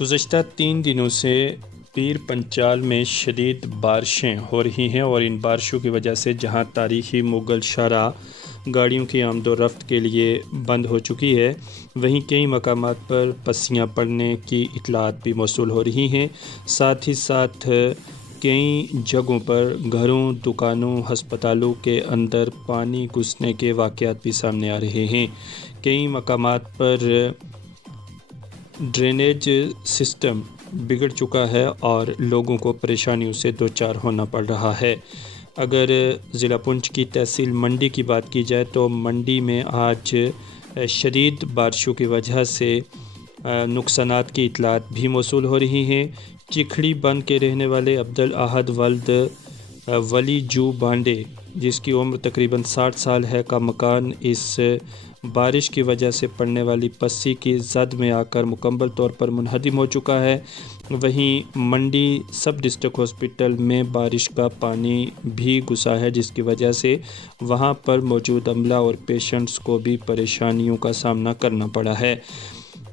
گزشتہ 3 دنوں سے پیر پنچال میں شدید بارشیں ہو رہی ہیں اور ان بارشوں کی وجہ سے جہاں تاریخی مغل شاہراہ گاڑیوں کی آمد و رفت کے لیے بند ہو چکی ہے، وہیں کئی مقامات پر پسیاں پڑنے کی اطلاعات بھی موصول ہو رہی ہیں۔ ساتھ ہی ساتھ کئی جگہوں پر گھروں، دکانوں، ہسپتالوں کے اندر پانی گھسنے کے واقعات بھی سامنے آ رہے ہیں۔ کئی مقامات پر ڈرینیج سسٹم بگڑ چکا ہے اور لوگوں کو پریشانیوں سے دوچار ہونا پڑ رہا ہے۔ اگر ضلع پونچھ کی تحصیل منڈی کی بات کی جائے تو منڈی میں آج شدید بارشوں کی وجہ سے نقصانات کی اطلاعات بھی موصول ہو رہی ہیں۔ چکھڑی بند کے رہنے والے عبدالاحد ولد ولی جو بانڈے، جس کی عمر تقریباً 60 سال ہے، کا مکان اس بارش کی وجہ سے پڑنے والی پسی کی زد میں آ کر مکمل طور پر منہدم ہو چکا ہے۔ وہیں منڈی سب ڈسٹرکٹ ہاسپٹل میں بارش کا پانی بھی گھسا ہے، جس کی وجہ سے وہاں پر موجود عملہ اور پیشنٹس کو بھی پریشانیوں کا سامنا کرنا پڑا ہے۔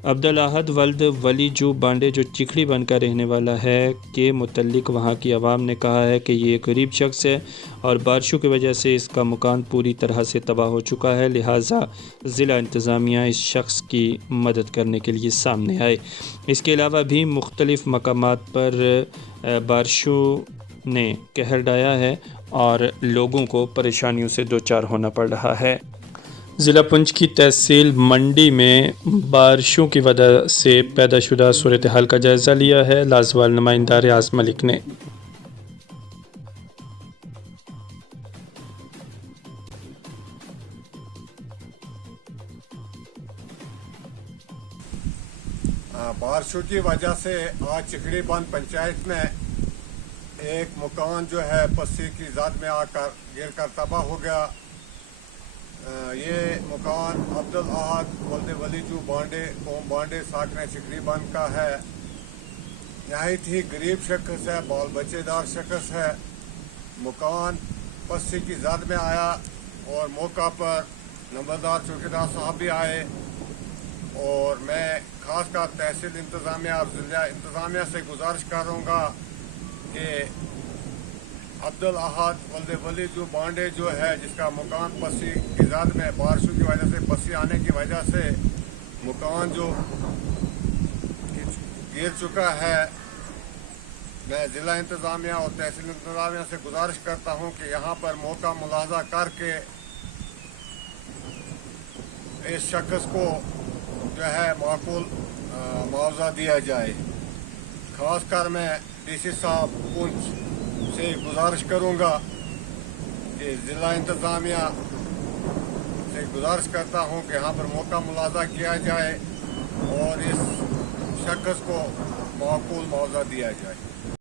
عبدالاحد ولد ولی جو بانڈے، جو چکھڑی بند کا رہنے والا ہے، کے متعلق وہاں کی عوام نے کہا ہے کہ یہ ایک غریب شخص ہے اور بارشوں کی وجہ سے اس کا مکان پوری طرح سے تباہ ہو چکا ہے، لہٰذا ضلع انتظامیہ اس شخص کی مدد کرنے کے لیے سامنے آئے۔ اس کے علاوہ بھی مختلف مقامات پر بارشوں نے قہر ڈھایا ہے اور لوگوں کو پریشانیوں سے دوچار ہونا پڑ رہا ہے۔ ضلع پونچھ کی تحصیل منڈی میں بارشوں کی وجہ سے پیدا شدہ صورتحال کا جائزہ لیا ہے۔ لازوال نمائندہ ریاض ملک نے بارشوں کی وجہ سے آج چکھڑی بند پنچایت میں ایک مکان جو ہے پسی کی زد میں آ کر گر کر تباہ ہو گیا۔ یہ مکان عبدالاحد ولد ولی جو بانڈے، قوم بانڈے، ساکن چکھڑی بند کا ہے۔ نہایت ہی غریب شخص ہے، بال بچے دار شخص ہے۔ مکان پسی کی زد میں آیا اور موقع پر نمبردار چوکیدار صاحب بھی آئے، اور میں خاص کر تحصیل انتظامیہ اور ضلع انتظامیہ سے گزارش کروں گا کہ عبدالاحد ولد ولی جو بانڈے جو ہے، جس کا مکان پسی کی زد میں بارشوں کی وجہ سے، پسی آنے کی وجہ سے مکان جو گر چکا ہے، میں ضلع انتظامیہ اور تحصیل انتظامیہ سے گزارش کرتا ہوں کہ یہاں پر موقع ملاحظہ کر کے اس شخص کو جو ہے معقول معاوضہ دیا جائے۔ خاص کر میں ڈی سی صاحب پونچھ سے گزارش کروں گا کہ ضلع انتظامیہ سے گزارش کرتا ہوں کہ یہاں پر موقع ملاحظہ کیا جائے اور اس شخص کو معقول معاوضہ دیا جائے۔